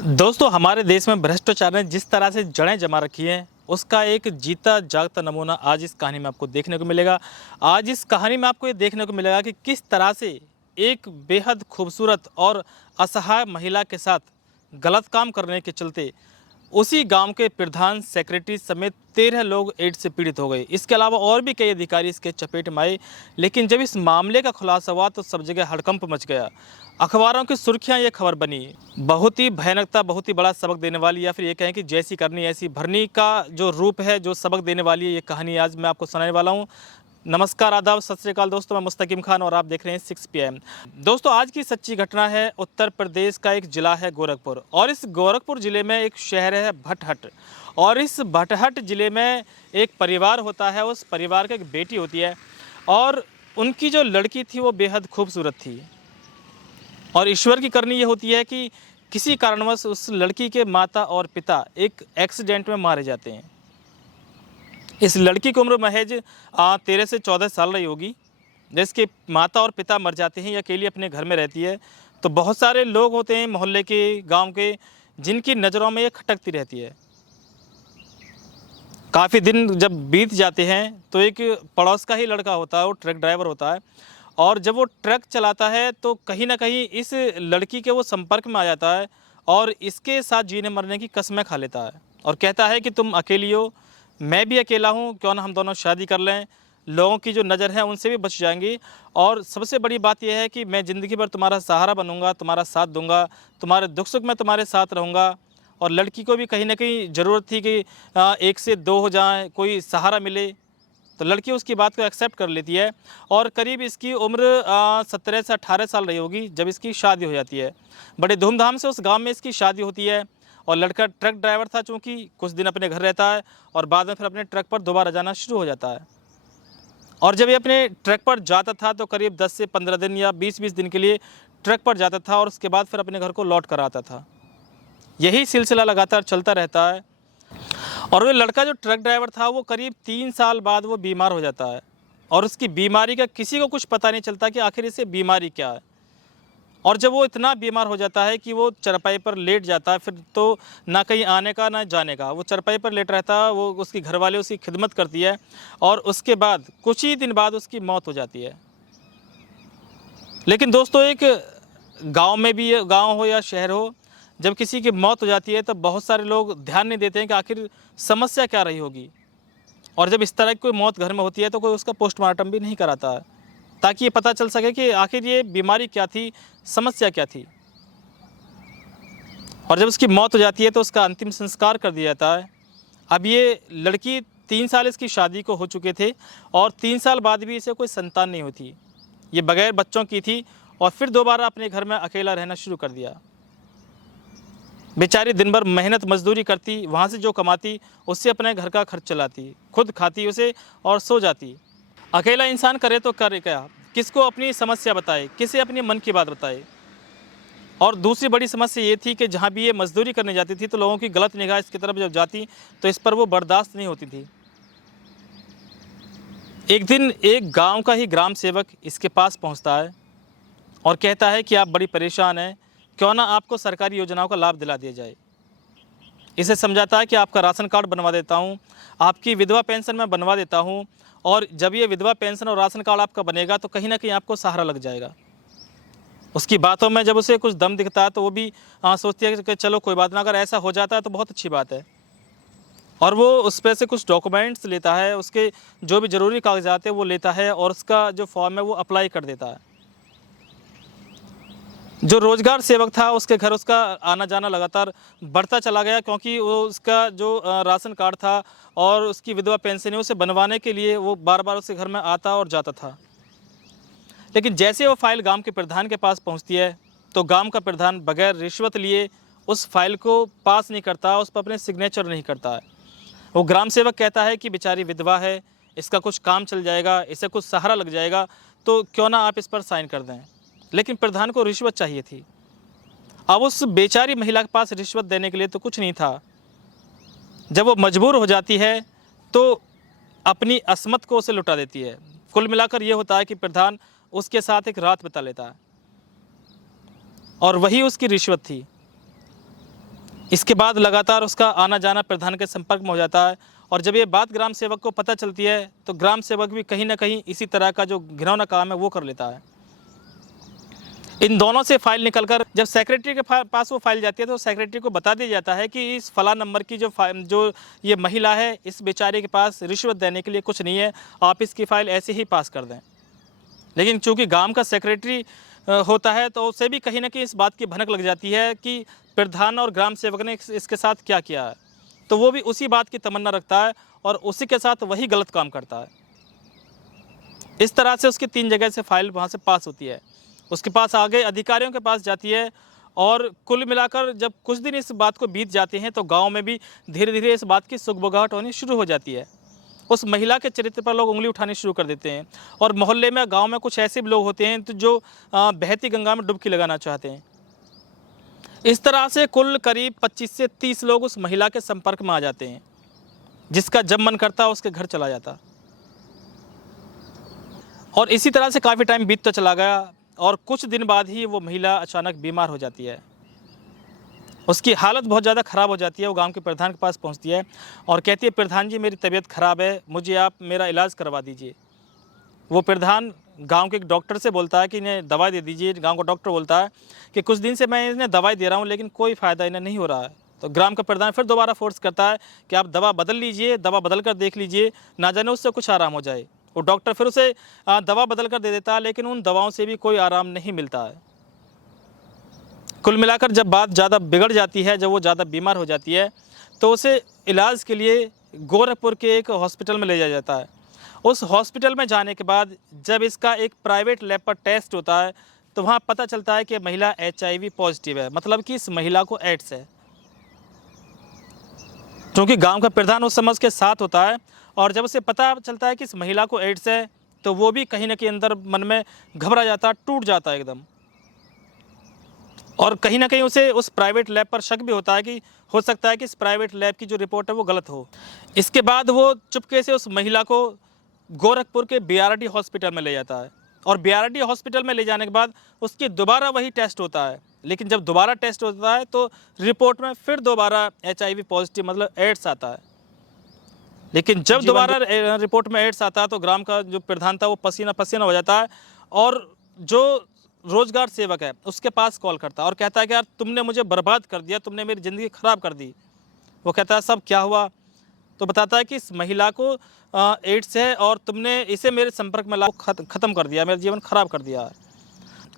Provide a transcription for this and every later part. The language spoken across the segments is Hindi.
दोस्तों, हमारे देश में भ्रष्टाचार ने जिस तरह से जड़ें जमा रखी हैं, उसका एक जीता जागता नमूना आज इस कहानी में आपको देखने को मिलेगा। आज इस कहानी में आपको ये देखने को मिलेगा कि किस तरह से एक बेहद खूबसूरत और असहाय महिला के साथ गलत काम करने के चलते उसी गांव के प्रधान सेक्रेटरी समेत 13 लोग एड्स से पीड़ित हो गए। इसके अलावा और भी कई अधिकारी इसके चपेट में आए, लेकिन जब इस मामले का खुलासा हुआ तो सब जगह हड़कंप मच गया। अखबारों की सुर्खियां ये खबर बनी। बहुत ही भयानकता, बहुत ही बड़ा सबक देने वाली, या फिर ये कहें कि जैसी करनी ऐसी भरनी का जो रूप है, जो सबक देने वाली है, ये कहानी आज मैं आपको सुनाने वाला हूँ। नमस्कार, आदाब, सत श्री अकाल दोस्तों, मैं मुस्तकीम खान और आप देख रहे हैं 6 PM। दोस्तों, आज की सच्ची घटना है उत्तर प्रदेश का एक ज़िला है गोरखपुर, और इस गोरखपुर ज़िले में एक शहर है भटहट, और इस भटहट ज़िले में एक परिवार होता है। उस परिवार की एक बेटी होती है, और उनकी जो लड़की थी वो बेहद खूबसूरत थी। और ईश्वर की करनी ये होती है कि किसी कारणवश उस लड़की के माता और पिता एक एक्सीडेंट में मारे जाते हैं। इस लड़की की उम्र महज 13 से 14 साल रही होगी। जिसके माता और पिता मर जाते हैं, ये अकेली अपने घर में रहती है। तो बहुत सारे लोग होते हैं मोहल्ले के, गांव के, जिनकी नज़रों में ये खटकती रहती है। काफ़ी दिन जब बीत जाते हैं तो एक पड़ोस का ही लड़का होता है, वो ट्रक ड्राइवर होता है, और जब वो ट्रक चलाता है तो कहीं ना कहीं इस लड़की के वो संपर्क में आ जाता है और इसके साथ जीने मरने की कस्में खा लेता है, और कहता है कि तुम अकेली हो, मैं भी अकेला हूँ, क्यों ना हम दोनों शादी कर लें, लोगों की जो नज़र है उनसे भी बच जाएंगी, और सबसे बड़ी बात यह है कि मैं ज़िंदगी भर तुम्हारा सहारा बनूंगा, तुम्हारा साथ दूंगा, तुम्हारे दुख सुख में तुम्हारे साथ रहूँगा। और लड़की को भी कहीं ना कहीं ज़रूरत थी कि एक से दो हो जाएं, कोई सहारा मिले। तो लड़की उसकी बात को एक्सेप्ट कर लेती है, और करीब इसकी उम्र 17 से 18 साल रही होगी जब इसकी शादी हो जाती है। बड़े धूमधाम से उस गांव में इसकी शादी होती है, और लड़का ट्रक ड्राइवर था, चूँकि कुछ दिन अपने घर रहता है और बाद में फिर अपने ट्रक पर दोबारा जाना शुरू हो जाता है। और जब ये अपने ट्रक पर जाता था तो करीब 10 से 15 दिन या 20-20 दिन के लिए ट्रक पर जाता था, और उसके बाद फिर अपने घर को लौट कर आता था। यही सिलसिला लगातार चलता रहता है। और वो लड़का जो ट्रक ड्राइवर था, वो करीब 3 साल बाद वो बीमार हो जाता है, और उसकी बीमारी का किसी को कुछ पता नहीं चलता कि आखिर इसे बीमारी क्या है। और जब वो इतना बीमार हो जाता है कि वो चरपाई पर लेट जाता है, फिर तो ना कहीं आने का ना जाने का, वो चरपाई पर लेट रहता है। वो उसकी घरवाले उसकी खिदमत करती है, और उसके बाद कुछ ही दिन बाद उसकी मौत हो जाती है। लेकिन दोस्तों, एक गांव में भी, गांव हो या शहर हो, जब किसी की मौत हो जाती है तो बहुत सारे लोग ध्यान नहीं देते हैं कि आखिर समस्या क्या रही होगी। और जब इस तरह की कोई मौत घर में होती है तो कोई उसका पोस्टमार्टम भी नहीं कराता है, ताकि ये पता चल सके कि आखिर ये बीमारी क्या थी, समस्या क्या थी। और जब उसकी मौत हो जाती है तो उसका अंतिम संस्कार कर दिया जाता है। अब ये लड़की 3 साल इसकी शादी को हो चुके थे, और 3 साल बाद भी इसे कोई संतान नहीं होती। ये बगैर बच्चों की थी, और फिर दोबारा अपने घर में अकेला रहना शुरू कर दिया। बेचारी दिन भर मेहनत मजदूरी करती, वहाँ से जो कमाती उससे अपने घर का खर्च चलाती, खुद खाती उसे और सो जाती। अकेला इंसान करे तो करे क्या, किसको अपनी समस्या बताए, किसे अपनी मन की बात बताए। और दूसरी बड़ी समस्या ये थी कि जहाँ भी ये मजदूरी करने जाती थी तो लोगों की गलत निगाह इसकी तरफ जब जाती तो इस पर वो बर्दाश्त नहीं होती थी। एक दिन एक गांव का ही ग्राम सेवक इसके पास पहुंचता है और कहता है कि आप बड़ी परेशान हैं, क्यों ना आपको सरकारी योजनाओं का लाभ दिला दिया जाए। इसे समझाता है कि आपका राशन कार्ड बनवा देता हूँ, आपकी विधवा पेंशन मैं बनवा देता हूँ, और जब ये विधवा पेंशन और राशन कार्ड आपका बनेगा तो कहीं ना कहीं आपको सहारा लग जाएगा। उसकी बातों में जब उसे कुछ दम दिखता है तो वो भी सोचती है कि चलो कोई बात ना, अगर ऐसा हो जाता है तो बहुत अच्छी बात है। और वो उस पे से कुछ डॉक्यूमेंट्स लेता है, उसके जो भी ज़रूरी कागजात है वो लेता है, और उसका जो फॉर्म है वो अप्लाई कर देता है। जो रोजगार सेवक था उसके घर उसका आना जाना लगातार बढ़ता चला गया, क्योंकि वो उसका जो राशन कार्ड था और उसकी विधवा पेंशन है उसे बनवाने के लिए वो बार बार उसके घर में आता और जाता था। लेकिन जैसे वो फाइल गांव के प्रधान के पास पहुंचती है तो गांव का प्रधान बगैर रिश्वत लिए उस फाइल को पास नहीं करता, उस पर अपने सिग्नेचर नहीं करता है। वो ग्राम सेवक कहता है कि बेचारी विधवा है, इसका कुछ काम चल जाएगा, इसे कुछ सहारा लग जाएगा, तो क्यों ना आप इस पर साइन कर दें। लेकिन प्रधान को रिश्वत चाहिए थी। अब उस बेचारी महिला के पास रिश्वत देने के लिए तो कुछ नहीं था। जब वो मजबूर हो जाती है तो अपनी असमत को उसे लुटा देती है। कुल मिलाकर ये होता है कि प्रधान उसके साथ एक रात बिता लेता है, और वही उसकी रिश्वत थी। इसके बाद लगातार उसका आना जाना प्रधान के संपर्क में हो जाता है और जब ये बात ग्राम सेवक को पता चलती है तो ग्राम सेवक भी कहीं ना कहीं इसी तरह का जो घिनौना काम है वो कर लेता है। इन दोनों से फाइल निकलकर जब सेक्रेटरी के पास वो फाइल जाती है तो सेक्रेटरी को बता दिया जाता है कि इस फला नंबर की जो ये महिला है, इस बेचारे के पास रिश्वत देने के लिए कुछ नहीं है, आप इसकी फ़ाइल ऐसे ही पास कर दें। लेकिन चूंकि गांव का सेक्रेटरी होता है तो उसे भी कहीं ना कहीं इस बात की भनक लग जाती है कि प्रधान और ग्राम सेवक ने इसके साथ क्या किया है, तो वो भी उसी बात की तमन्ना रखता है और उसी के साथ वही गलत काम करता है। इस तरह से उसकी 3 जगह से फाइल वहाँ से पास होती है, उसके पास आगे अधिकारियों के पास जाती है और कुल मिलाकर जब कुछ दिन इस बात को बीत जाते हैं तो गांव में भी धीरे धीरे इस बात की सुगबुगाहट होनी शुरू हो जाती है। उस महिला के चरित्र पर लोग उंगली उठानी शुरू कर देते हैं और मोहल्ले में गांव में कुछ ऐसे भी लोग होते हैं तो जो बहती गंगा में डुबकी लगाना चाहते हैं। इस तरह से कुल करीब 25 से 30 लोग उस महिला के संपर्क में आ जाते हैं, जिसका जब मन करता उसके घर चला जाता। और इसी तरह से काफ़ी टाइम बीतता चला गया और कुछ दिन बाद ही वो महिला अचानक बीमार हो जाती है। उसकी हालत बहुत ज़्यादा ख़राब हो जाती है। वो गांव के प्रधान के पास पहुंचती है और कहती है, प्रधान जी मेरी तबीयत ख़राब है, मुझे आप मेरा इलाज करवा दीजिए। वो प्रधान गांव के एक डॉक्टर से बोलता है कि इन्हें दवाई दे दीजिए। गांव का डॉक्टर बोलता है कि कुछ दिन से मैं इन्हें दवाई दे रहा हूं लेकिन कोई फ़ायदा इन्हें नहीं हो रहा है। तो ग्राम का प्रधान फिर दोबारा फोर्स करता है कि आप दवा बदल लीजिए, दवा बदल कर देख लीजिए, ना जाने उससे कुछ आराम हो जाए। वो डॉक्टर फिर उसे दवा बदल कर दे देता है लेकिन उन दवाओं से भी कोई आराम नहीं मिलता है। कुल मिलाकर जब बात ज़्यादा बिगड़ जाती है, जब वो ज़्यादा बीमार हो जाती है तो उसे इलाज के लिए गोरखपुर के एक हॉस्पिटल में ले जाया जाता है। उस हॉस्पिटल में जाने के बाद जब इसका एक प्राइवेट लैब पर टेस्ट होता है तो वहाँ पता चलता है कि महिला HIV पॉजिटिव है, मतलब कि इस महिला को एड्स है। क्योंकि गांव का प्रधान उस समझ के साथ होता है और जब उसे पता चलता है कि इस महिला को एड्स है तो वो भी कहीं ना कहीं अंदर मन में घबरा जाता, टूट जाता है एकदम। और कहीं ना कहीं उसे उस प्राइवेट लैब पर शक भी होता है कि हो सकता है कि इस प्राइवेट लैब की जो रिपोर्ट है वो गलत हो। इसके बाद वो चुपके से उस महिला को गोरखपुर के BRD हॉस्पिटल में ले जाता है और BRD हॉस्पिटल में ले जाने के बाद उसकी दोबारा वही टेस्ट होता है। लेकिन जब दोबारा टेस्ट होता है तो रिपोर्ट में फिर दोबारा HIV पॉजिटिव मतलब एड्स आता है। लेकिन जब दोबारा रिपोर्ट में एड्स आता है तो ग्राम का जो प्रधान था वो पसीना पसीना हो जाता है और जो रोजगार सेवक है उसके पास कॉल करता है और कहता है कि यार तुमने मुझे बर्बाद कर दिया, तुमने मेरी ज़िंदगी ख़राब कर दी। वो कहता है सब क्या हुआ? तो बताता है कि इस महिला को एड्स है और तुमने इसे मेरे संपर्क में ला ख़त्म कर दिया, मेरा जीवन ख़राब कर दिया।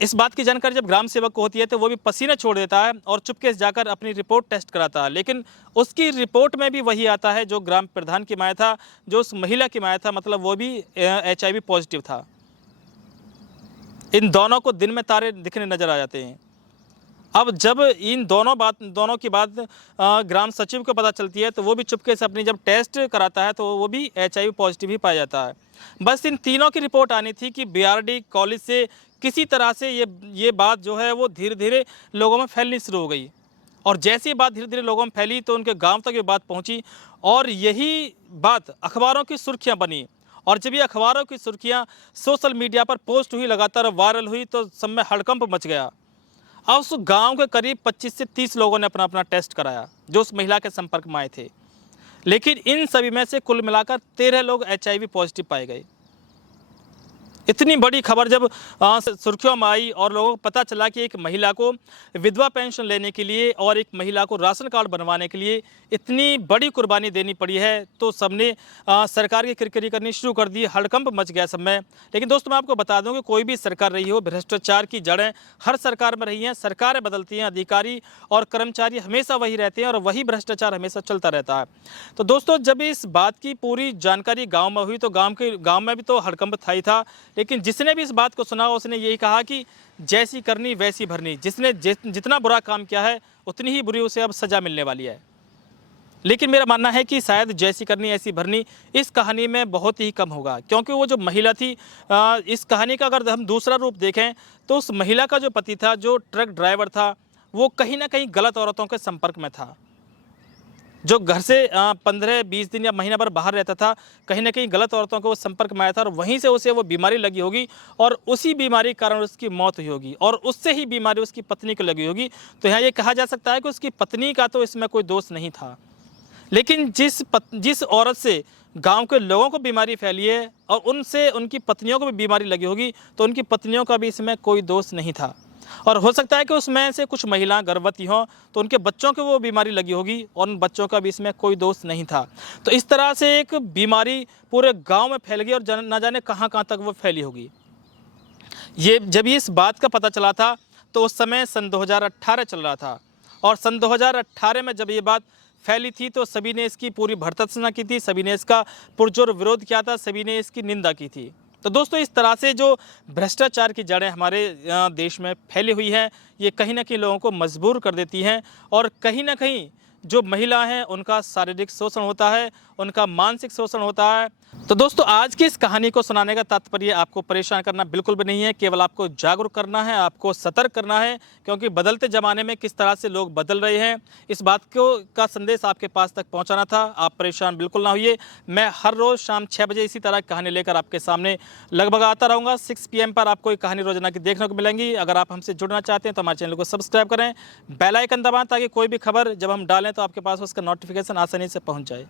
इस बात की जानकारी जब ग्राम सेवक को होती है तो वो भी पसीना छोड़ देता है और चुपके से जाकर अपनी रिपोर्ट टेस्ट कराता है। लेकिन उसकी रिपोर्ट में भी वही आता है जो ग्राम प्रधान की माया था, जो उस महिला की माया था, मतलब वो भी HIV पॉजिटिव था। इन दोनों को दिन में तारे दिखने नजर आ जाते हैं। अब जब इन दोनों की बात ग्राम सचिव को पता चलती है तो वो भी चुपके से अपनी जब टेस्ट कराता है तो वो भी HIV पॉजिटिव ही पाया जाता है। बस इन तीनों की रिपोर्ट आनी थी कि BRD कॉलेज से किसी तरह से ये बात जो है वो धीरे धीरे लोगों में फैलनी शुरू हो गई और जैसे ही बात धीरे धीरे लोगों में फैली तो उनके गांव तक ये बात पहुंची और यही बात अखबारों की सुर्खियां बनी। और जब ये अखबारों की सुर्खियां सोशल मीडिया पर पोस्ट हुई, लगातार वायरल हुई तो सब में हड़कंप मच गया। अब उस गांव के करीब 25 से 30 लोगों ने अपना अपना टेस्ट कराया जो उस महिला के संपर्क में आए थे। लेकिन इन सभी में से कुल मिलाकर 13 लोग HIV पॉजिटिव पाए गए। इतनी बड़ी खबर जब सुर्खियों में आई और लोगों को पता चला कि एक महिला को विधवा पेंशन लेने के लिए और एक महिला को राशन कार्ड बनवाने के लिए इतनी बड़ी कुर्बानी देनी पड़ी है तो सबने सरकार की किरकिरी करनी शुरू कर दी, हड़कंप मच गया सब में। लेकिन दोस्तों मैं आपको बता दूं कि कोई भी सरकार रही हो, भ्रष्टाचार की जड़ें हर सरकार में रही हैं। सरकारें बदलती हैं, अधिकारी और कर्मचारी हमेशा वही रहते हैं और वही भ्रष्टाचार हमेशा चलता रहता है। तो दोस्तों जब इस बात की पूरी जानकारी गाँव में हुई तो गाँव में भी तो हड़कंप था ही था। लेकिन जिसने भी इस बात को सुना उसने यही कहा कि जैसी करनी वैसी भरनी, जिसने जितना बुरा काम किया है उतनी ही बुरी उसे अब सज़ा मिलने वाली है। लेकिन मेरा मानना है कि शायद जैसी करनी ऐसी भरनी इस कहानी में बहुत ही कम होगा, क्योंकि वो जो महिला थी इस कहानी का अगर हम दूसरा रूप देखें तो उस महिला का जो पति था, जो ट्रक ड्राइवर था, वो कहीं ना कहीं गलत औरतों के संपर्क में था। जो घर से 15-20 दिन या महीना भर बाहर रहता था, कहीं न कहीं गलत औरतों के वो संपर्क में आया था और वहीं से उसे वो बीमारी लगी होगी और उसी बीमारी के कारण उसकी मौत हुई होगी और उससे ही बीमारी उसकी पत्नी को लगी होगी। तो यहाँ ये कहा जा सकता है कि उसकी पत्नी का तो इसमें कोई दोष नहीं था। लेकिन जिस औरत से गाँव के लोगों को बीमारी फैली है और उनसे उनकी पत्नियों को भी बीमारी लगी होगी, तो उनकी पत्नियों का भी इसमें कोई दोष नहीं था। और हो सकता है कि उसमें से कुछ महिलाएं गर्भवती हों, तो उनके बच्चों को वो बीमारी लगी होगी और उन बच्चों का भी इसमें कोई दोष नहीं था। तो इस तरह से एक बीमारी पूरे गाँव में फैल गई और न जाने कहाँ-कहाँ तक वो फैली होगी। जब इस बात का पता चला था, तो उस समय सन 2018 चल रहा था और सन 2018 में जब ये बात फैली थी, तो सभी ने इसकी पूरी भर्त्सना की थी, सभी ने इसका पुरजोर विरोध किया था, सभी ने इसकी निंदा की थी। तो दोस्तों, इस तरह से जो भ्रष्टाचार की जड़ें हमारे देश में फैली हुई हैं, ये कहीं न कहीं लोगों को मजबूर कर देती हैं और कहीं न कहीं जो महिला हैं, उनका शारीरिक शोषण होता है, उनका मानसिक शोषण होता है। तो दोस्तों, आज की इस कहानी को सुनाने का तात्पर्य आपको परेशान करना बिल्कुल भी नहीं है, केवल आपको जागरूक करना है, आपको सतर्क करना है, क्योंकि बदलते ज़माने में किस तरह से लोग बदल रहे हैं, इस बात का संदेश आपके पास तक पहुंचाना था। आप परेशान बिल्कुल ना होइए। मैं हर रोज़ शाम 6 बजे इसी तरह की कहानी लेकर आपके सामने लगभग आता रहूँगा। 6 PM पर आपको ये कहानी रोजाना की देखने को मिलेंगी। अगर आप हमसे जुड़ना चाहते हैं तो हमारे चैनल को सब्सक्राइब करें, बेल आइकन दबाएं ताकि कोई भी खबर जब हम डालें तो आपके पास उसका नोटिफिकेशन आसानी से पहुँच जाए।